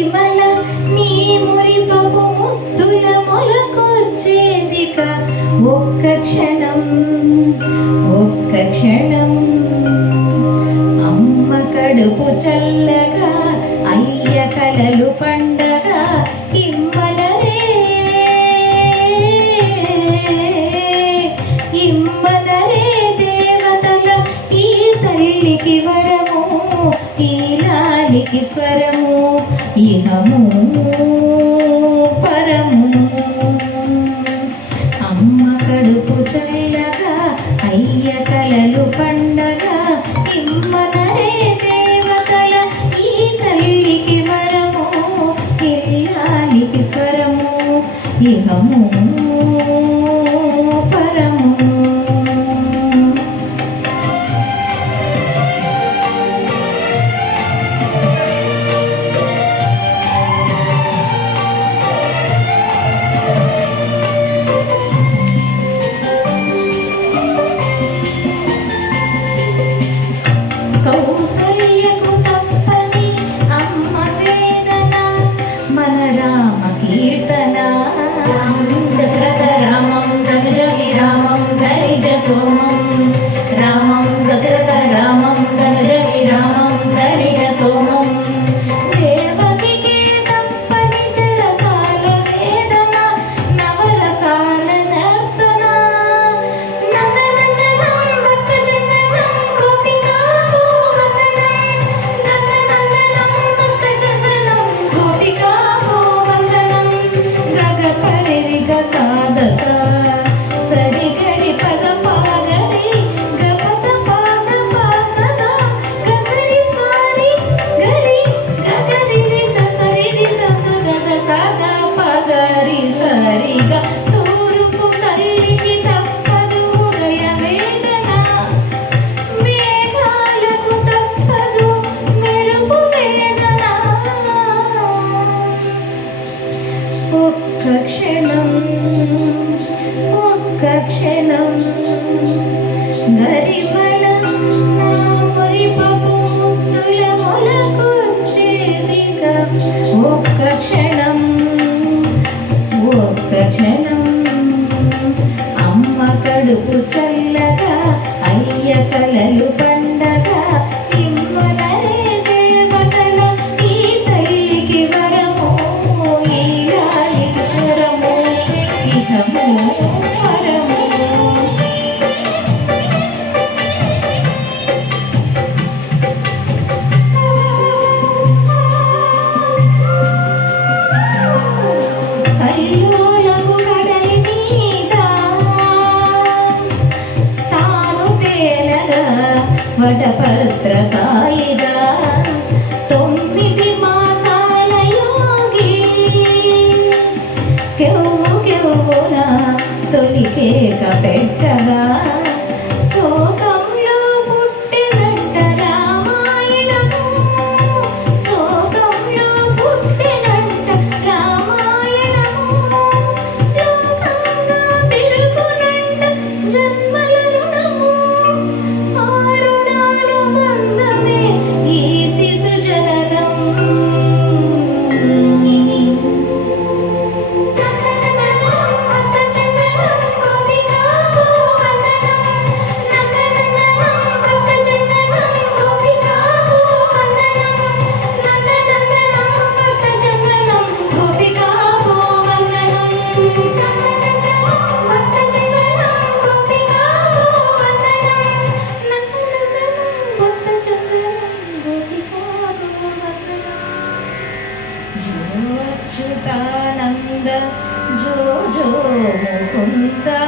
గరిమల నీ మురిపపు ముద్దుల మొలకొచ్చేదిక ఒక్క క్షణం ఒక్క క్షణం. అమ్మ కడుపు చల్లగా అయ్య కలలు పండగా ఇమ్మనరే ఇమ్మనరే దేవతల ఈ తల్లికి వరము ఈలానికి స్వరము ఇహము పరము. అమ్మ కడుపు చల్లగా అయ్య కలలు పండగా ఇమ్మనరే దేవతల ఈ తల్లికి వరము ఇల్లానికి స్వరము ఇహము పరము. కౌసల్యకు తప్పని అమ్మ వేదన మన రామ కీర్తన. దశరథ రామం ధనుజ విరామం ధైర్య సోమం రామం దశరథ రామం ధనుజ విరామం ధైర్య సోమం. దేవకికే తప్పని చెరసాల వేదన నవరసాల నర్తన. నందనందనం భక్తజననం గోపికా గోవందనం నందనందనం భక్తజననం గోపికా గోవందనం. గగ పరిరి గ సాదస సరి గరి పద పాగరి గపద పాద పాసద గసరి సారి గరి గగరి రి సరి రి సద సద పగరి సరి గ. తూరుపు తల్లికి తప్పదు ఉదయ వేదన మేఘాలకు తప్పదు మెరుపు వేదన. ఒక్క క్షణం ఒక్క క్షణం గరిమల నా మురిపపు ముద్దుల మొలకొచ్చేదిక ఒక్క క్షణం ఒక్క క్షణం. అమ్మ కడుపు చల్లగా అయ్య కలలు పండగా ఇమ్మనరే దేవతల ఈ తల్లికి వరము ఈలానికి స్వరము ఇహము పరము. కల్లోలపు కడలి మీద తాను తేలగా వటపత్ర సాయిగా 9 మాసాల యోగి కెవ్వు కెవ్వున తొలికేక పెట్టగా శోకంలో పుట్టినట్ట రామాయణము శోకంలో పుట్టినట్ట రామాయణము. శ్లోకంగా పెరుగునంట జన్మల రుణము ఆ రుణానుబంధమే ఈ శిశు జననం. अच्युतानंद जो जो मुकुंदा